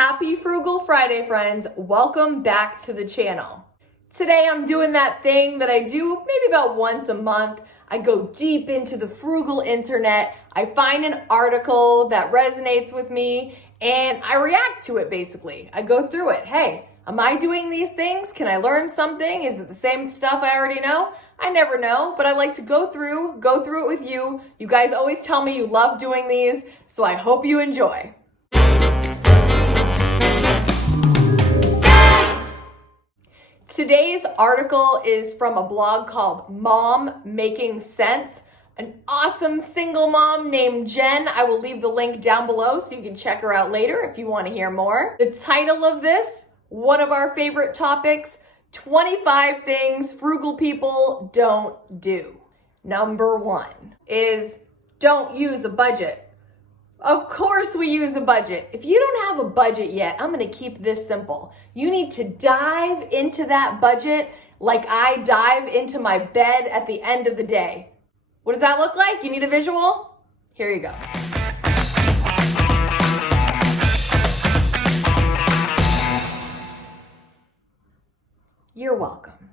Happy Frugal Friday, friends. Welcome back to the channel. Today I'm doing that thing that I do maybe about once a month. I go deep into the frugal internet. I find an article that resonates with me and I react to it basically. I go through it. Hey, am I doing these things? Can I learn something? Is it the same stuff I already know? I never know, but I like to go through it with you. You guys always tell me you love doing these, so I hope you enjoy. Today's article is from a blog called Mom Making Sense. An awesome single mom named Jen. I will leave the link down below so you can check her out later if you want to hear more. The title of this, one of our favorite topics, 25 things frugal people don't do. Number 1 is don't use a budget. Of course we use a budget. If you don't have a budget yet, I'm gonna keep this simple. You need to dive into that budget like I dive into my bed at the end of the day. What does that look like? You need a visual? Here you go. You're welcome.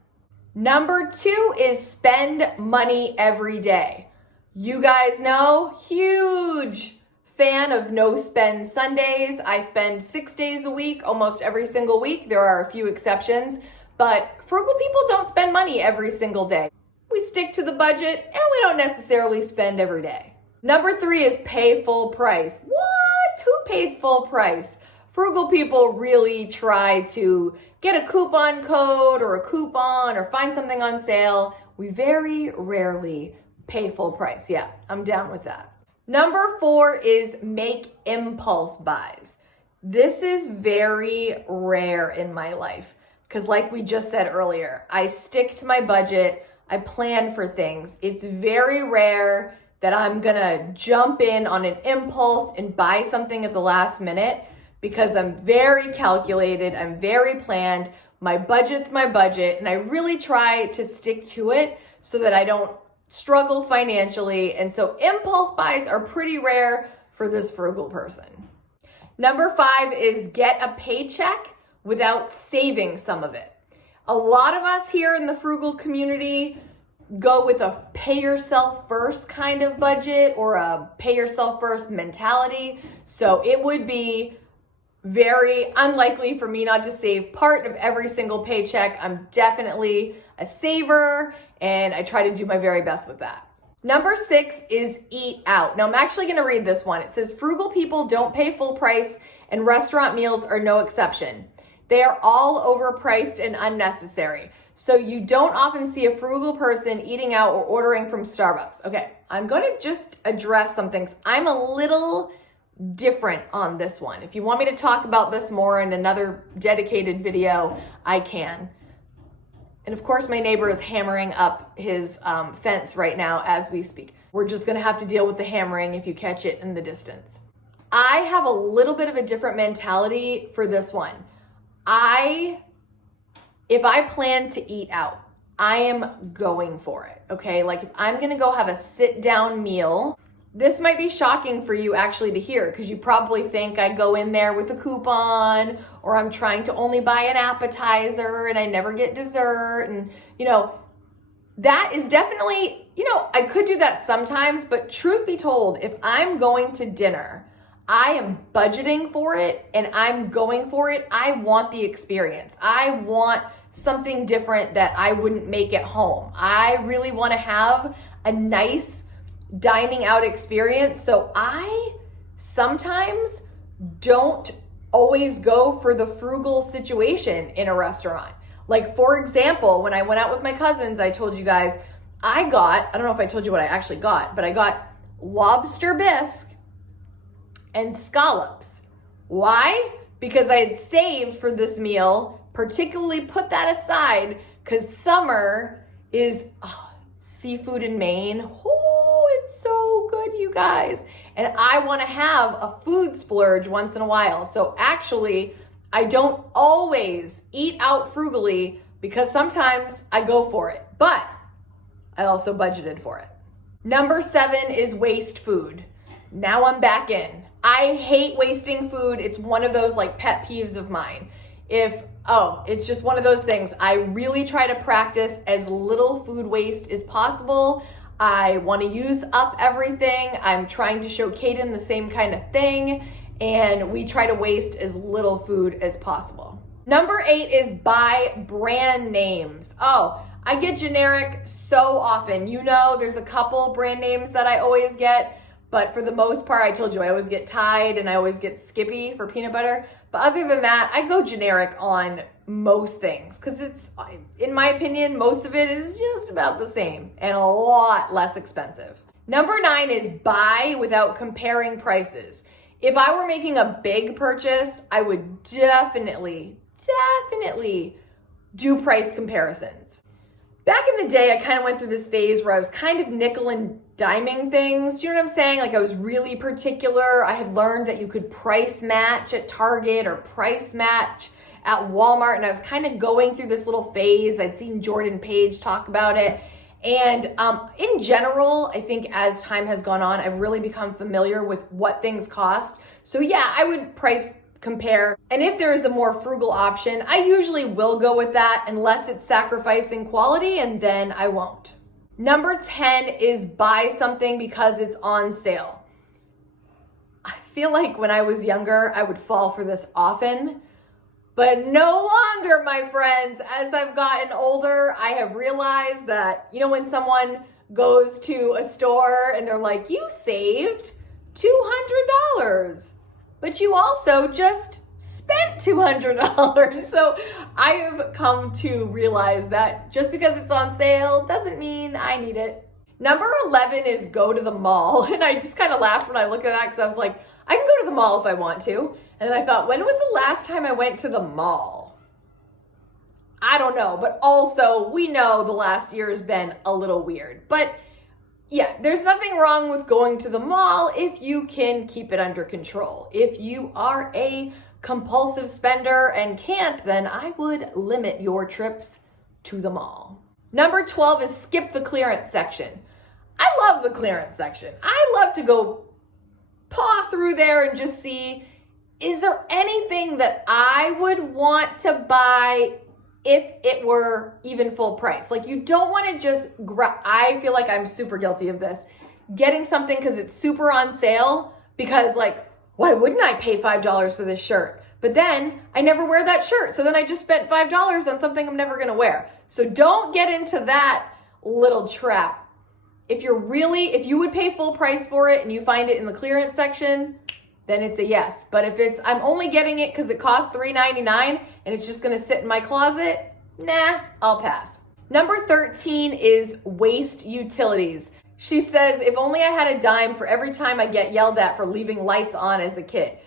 Number 2 is spend money every day. You guys know, huge fan of no spend Sundays. I spend 6 days a week, almost every single week. There are a few exceptions, but frugal people don't spend money every single day. We stick to the budget and we don't necessarily spend every day. Number 3 is pay full price. What? Who pays full price? Frugal people really try to get a coupon code or a coupon or find something on sale. We very rarely pay full price. Yeah, I'm down with that. Number 4 is make impulse buys. This is very rare in my life because like we just said earlier, I stick to my budget, I plan for things. It's very rare that I'm gonna jump in on an impulse and buy something at the last minute because I'm very calculated, I'm very planned, my budget's my budget, and I really try to stick to it so that I don't struggle financially, and so impulse buys are pretty rare for this frugal person. Number 5 is get a paycheck without saving some of it. A lot of us here in the frugal community go with a pay yourself first kind of budget or a pay yourself first mentality, so it would be very unlikely for me not to save part of every single paycheck. I'm definitely a saver and I try to do my very best with that. Number 6 is eat out. Now I'm actually going to read this one. It says frugal people don't pay full price and restaurant meals are no exception. They are all overpriced and unnecessary. So you don't often see a frugal person eating out or ordering from Starbucks. Okay, I'm going to just address some things. I'm a little different on this one. If you want me to talk about this more in another dedicated video, I can. And of course, my neighbor is hammering up his fence right now as we speak. We're just gonna have to deal with the hammering if you catch it in the distance. I have a little bit of a different mentality for this one. If I plan to eat out, I am going for it, okay? Like if I'm gonna go have a sit down meal, this might be shocking for you actually to hear because you probably think I go in there with a coupon or I'm trying to only buy an appetizer and I never get dessert. And, that is definitely, I could do that sometimes, but truth be told, if I'm going to dinner, I am budgeting for it and I'm going for it. I want the experience. I want something different that I wouldn't make at home. I really want to have a nice dining out experience. So I sometimes don't always go for the frugal situation in a restaurant. Like for example, when I went out with my cousins, I told you guys, I don't know if I told you what I actually got, but I got lobster bisque and scallops. Why? Because I had saved for this meal, particularly put that aside because summer is seafood in Maine. It's so good, you guys. And I want to have a food splurge once in a while. So actually, I don't always eat out frugally because sometimes I go for it, but I also budgeted for it. Number 7 is waste food. now I'm back in. I hate wasting food. It's one of those like pet peeves of mine. It's just one of those things. I really try to practice as little food waste as possible. I want to use up everything. I'm trying to show Kaden the same kind of thing, and we try to waste as little food as possible. Number 8 is buy brand names. I get generic so often. You know, there's a couple brand names that I always get, but for the most part, I told you, I always get Tide and I always get Skippy for peanut butter. But other than that, I go generic on most things because it's, in my opinion, most of it is just about the same and a lot less expensive. Number 9 is buy without comparing prices. If I were making a big purchase, I would definitely do price comparisons. Back in the day, I kind of went through this phase where I was kind of nickel and diming things. Do you know what I'm saying? Like I was really particular. I had learned that you could price match at Target or price match at Walmart, and I was kind of going through this little phase. I'd seen Jordan Page talk about it. And in general, I think as time has gone on, I've really become familiar with what things cost. So yeah, I would price compare. And if there is a more frugal option, I usually will go with that unless it's sacrificing quality, and then I won't. Number 10 is buy something because it's on sale. I feel like when I was younger, I would fall for this often, but no longer, my friends. As I've gotten older, I have realized that, you know, when someone goes to a store and they're like, you saved $200, but you also just spent $200. So I have come to realize that just because it's on sale doesn't mean I need it. Number 11 is go to the mall. And I just kind of laughed when I looked at that because I was like, I can go to the mall if I want to. And then I thought, when was the last time I went to the mall? I don't know, but also we know the last year has been a little weird. But yeah, there's nothing wrong with going to the mall if you can keep it under control. If you are a compulsive spender and can't, then I would limit your trips to the mall. Number 12 is skip the clearance section. I love the clearance section. I love to go paw through there and just see, is there anything that I would want to buy if it were even full price? Like, you don't want to just I feel like I'm super guilty of this. Getting something because it's super on sale, because like, why wouldn't I pay $5 for this shirt? But then I never wear that shirt. So then I just spent $5 on something I'm never going to wear. So don't get into that little trap. If you would pay full price for it and you find it in the clearance section, then it's a yes. But if it's, I'm only getting it because it costs $3.99 and it's just gonna sit in my closet, nah, I'll pass. Number 13 is waste utilities. She says, if only I had a dime for every time I get yelled at for leaving lights on as a kid.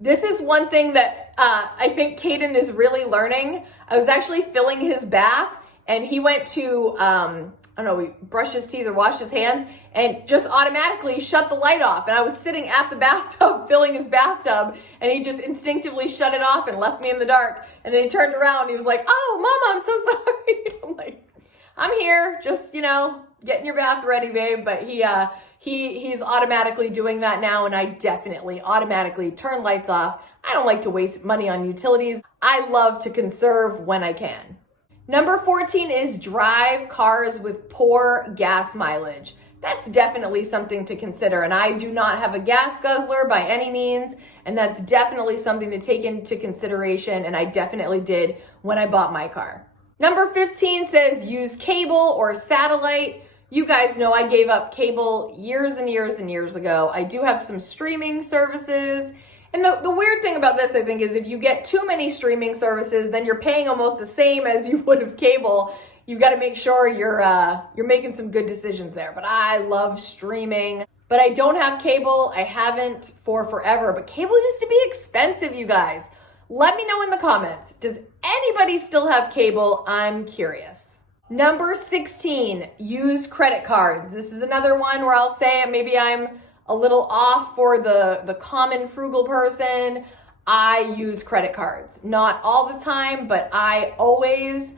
This is one thing that I think Kaden is really learning. I was actually filling his bath and he went to, he brushed his teeth or washed his hands and just automatically shut the light off. And I was sitting at the bathtub filling his bathtub and he just instinctively shut it off and left me in the dark. And then he turned around and he was like, oh, Mama, I'm so sorry. I'm like, I'm here, just, getting your bath ready, babe. But he's automatically doing that now, and I definitely automatically turn lights off. I don't like to waste money on utilities. I love to conserve when I can. Number 14 is drive cars with poor gas mileage. That's definitely something to consider, and I do not have a gas guzzler by any means, and that's definitely something to take into consideration, and I definitely did when I bought my car. Number 15 says use cable or satellite. You guys know I gave up cable years and years and years ago. I do have some streaming services. And the weird thing about this, I think, is if you get too many streaming services, then you're paying almost the same as you would have cable. You got to make sure you're making some good decisions there. But I love streaming. But I don't have cable. I haven't for forever. But cable used to be expensive, you guys. Let me know in the comments. Does anybody still have cable? I'm curious. Number 16, use credit cards. This is another one where I'll say maybe I'm a little off for the common frugal person. I use credit cards. Not all the time, but I always,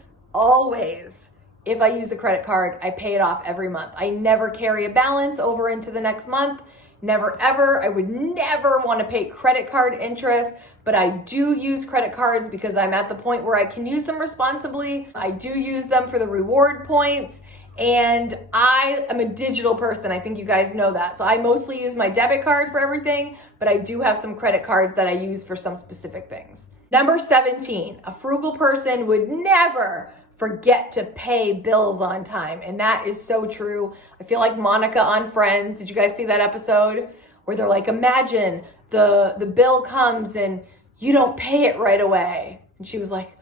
if I use a credit card, I pay it off every month. I never carry a balance over into the next month. Never ever. I would never want to pay credit card interest, but I do use credit cards because I'm at the point where I can use them responsibly. I do use them for the reward points, and I am a digital person. I think you guys know that. So I mostly use my debit card for everything, but I do have some credit cards that I use for some specific things. Number 17, a frugal person would never forget to pay bills on time. And that is so true. I feel like Monica on Friends. Did you guys see that episode where they're like, imagine the bill comes and you don't pay it right away. And she was like,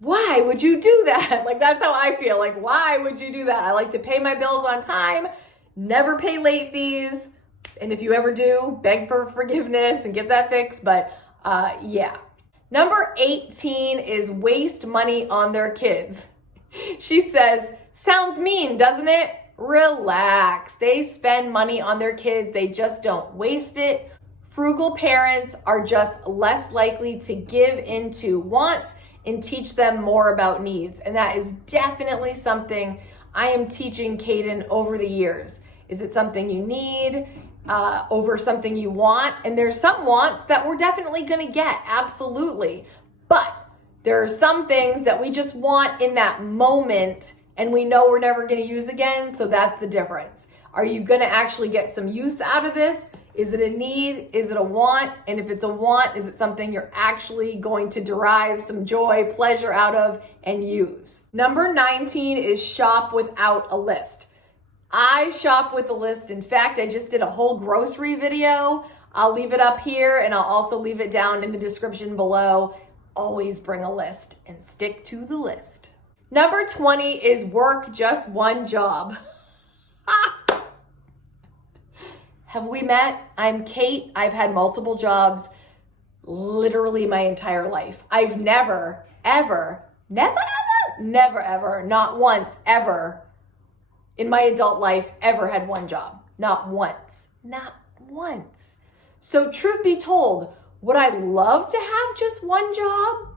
why would you do that? Like, that's how I feel. Like, why would you do that? I like to pay my bills on time, never pay late fees. And if you ever do, beg for forgiveness and get that fixed. But yeah. Number 18 is waste money on their kids. She says, sounds mean, doesn't it? Relax. They spend money on their kids. They just don't waste it. Frugal parents are just less likely to give into wants and teach them more about needs. And that is definitely something I am teaching Kaden over the years. Is it something you need over something you want? And there's some wants that we're definitely going to get. Absolutely. But there are some things that we just want in that moment and we know we're never going to use again. So that's the difference. Are you going to actually get some use out of this? Is it a need? Is it a want? And if it's a want, is it something you're actually going to derive some joy, pleasure out of and use? Number 19 is shop without a list. I shop with a list. In fact, I just did a whole grocery video. I'll leave it up here and I'll also leave it down in the description below. Always bring a list and stick to the list. Number 20 is work just one job. Have we met? I'm Kate. I've had multiple jobs literally my entire life. I've never, ever, not once, ever in my adult life ever had one job. Not once. So truth be told, would I love to have just one job?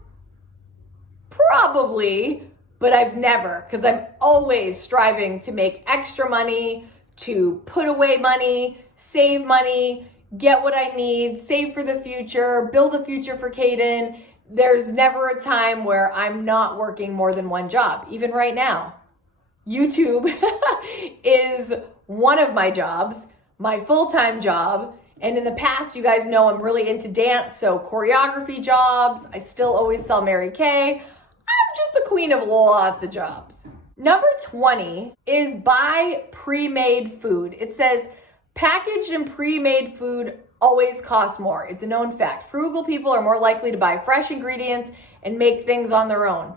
Probably, but I've never, because I'm always striving to make extra money, to put away money, save money, get what I need, save for the future, build a future for Kaden. There's never a time where I'm not working more than one job, even right now. YouTube is one of my jobs, my full-time job. And in the past, you guys know I'm really into dance, so choreography jobs. I still always sell Mary Kay. I'm just the queen of lots of jobs. Number 20 is buy pre-made food. It says packaged and pre-made food always costs more. It's a known fact. Frugal people are more likely to buy fresh ingredients and make things on their own.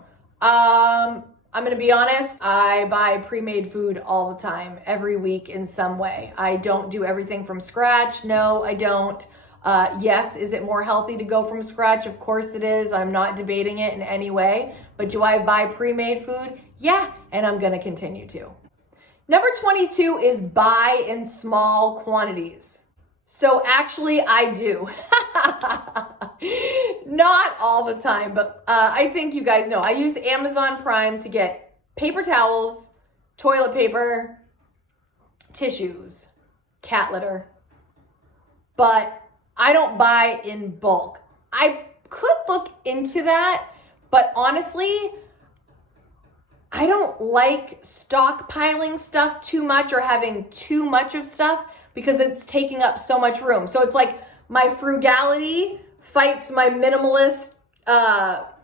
I'm going to be honest, I buy pre-made food all the time, every week in some way. I don't do everything from scratch. No, I don't. Yes, is it more healthy to go from scratch? Of course it is. I'm not debating it in any way. But do I buy pre-made food? Yeah, and I'm going to continue to. Number 22 is buy in small quantities. So actually I do. Not all the time, but I think you guys know. I use Amazon Prime to get paper towels, toilet paper, tissues, cat litter. But I don't buy in bulk. I could look into that, but honestly, I don't like stockpiling stuff too much or having too much of stuff because it's taking up so much room. So it's like my frugality fights my minimalist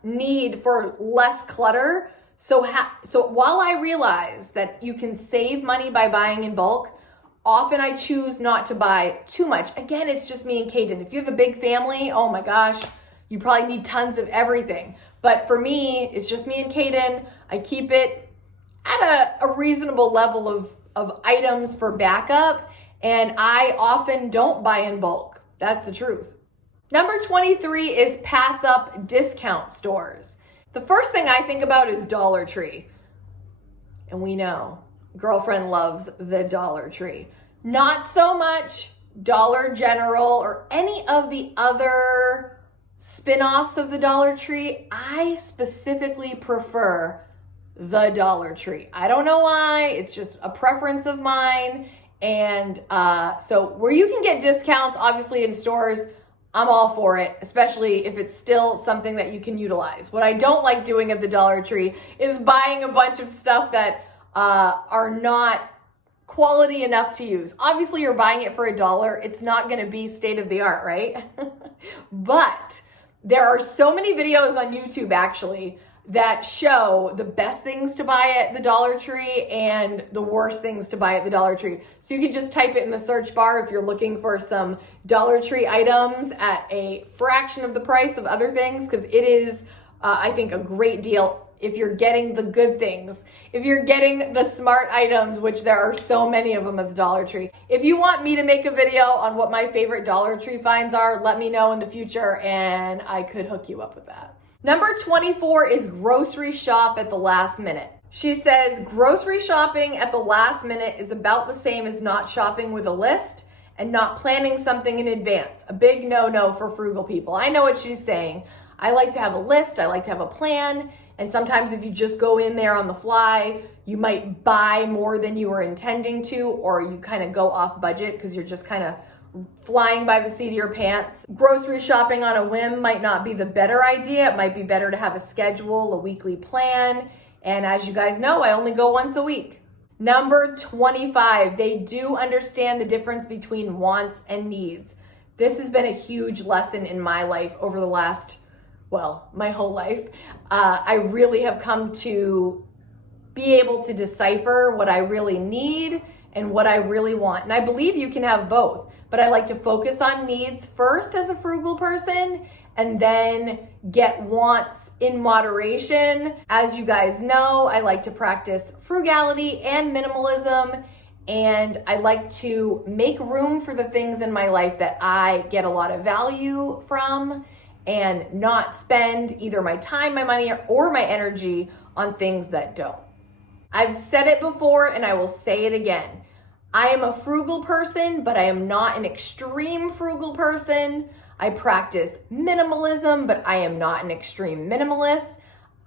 need for less clutter. So while I realize that you can save money by buying in bulk, often I choose not to buy too much. Again, it's just me and Kaden. If you have a big family, oh my gosh, you probably need tons of everything. But for me, it's just me and Kaden. I keep it at a reasonable level of items for backup. And I often don't buy in bulk. That's the truth. Number 23 is pass up discount stores. The first thing I think about is Dollar Tree. And we know girlfriend loves the Dollar Tree. Not so much Dollar General or any of the other spin-offs of the Dollar Tree. I specifically prefer the Dollar Tree. I don't know why, it's just a preference of mine. And so where you can get discounts, obviously in stores, I'm all for it, especially if it's still something that you can utilize. What I don't like doing at the Dollar Tree is buying a bunch of stuff that are not quality enough to use. Obviously, you're buying it for $1. It's not going to be state of the art, right? But there are so many videos on YouTube actually that show the best things to buy at the Dollar Tree and the worst things to buy at the Dollar Tree. So you can just type it in the search bar if you're looking for some Dollar Tree items at a fraction of the price of other things, because it is, I think, a great deal if you're getting the good things. If you're getting the smart items, which there are so many of them at the Dollar Tree. If you want me to make a video on what my favorite Dollar Tree finds are, let me know in the future and I could hook you up with that. Number 24 is grocery shop at the last minute. She says, grocery shopping at the last minute is about the same as not shopping with a list and not planning something in advance. A big no-no for frugal people. I know what she's saying. I like to have a list, I like to have a plan, and sometimes if you just go in there on the fly, you might buy more than you were intending to, or you kind of go off budget because you're just kind of flying by the seat of your pants. Grocery shopping on a whim might not be the better idea. It might be better to have a schedule, a weekly plan. And as you guys know, I only go once a week. Number 25, they do understand the difference between wants and needs. This has been a huge lesson in my life over the last, well, my whole life. I really have come to be able to decipher what I really need and what I really want. And I believe you can have both. But I like to focus on needs first as a frugal person and then get wants in moderation. As you guys know, I like to practice frugality and minimalism, and I like to make room for the things in my life that I get a lot of value from and not spend either my time, my money, or my energy on things that don't. I've said it before and I will say it again. I am a frugal person, but I am not an extreme frugal person. I practice minimalism, but I am not an extreme minimalist.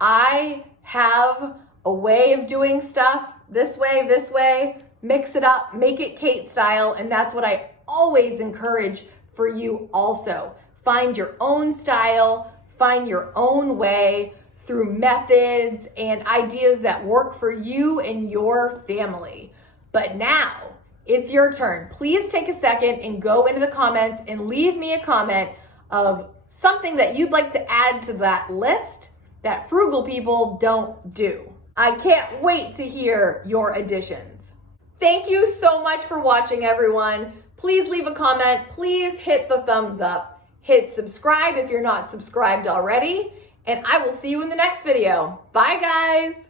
I have a way of doing stuff this way, mix it up, make it Kate style, and that's what I always encourage for you also. Find your own style, find your own way through methods and ideas that work for you and your family. But now, it's your turn. Please take a second and go into the comments and leave me a comment of something that you'd like to add to that list that frugal people don't do. I can't wait to hear your additions. Thank you so much for watching, everyone. Please leave a comment. Please hit the thumbs up. Hit subscribe if you're not subscribed already. And I will see you in the next video. Bye, guys.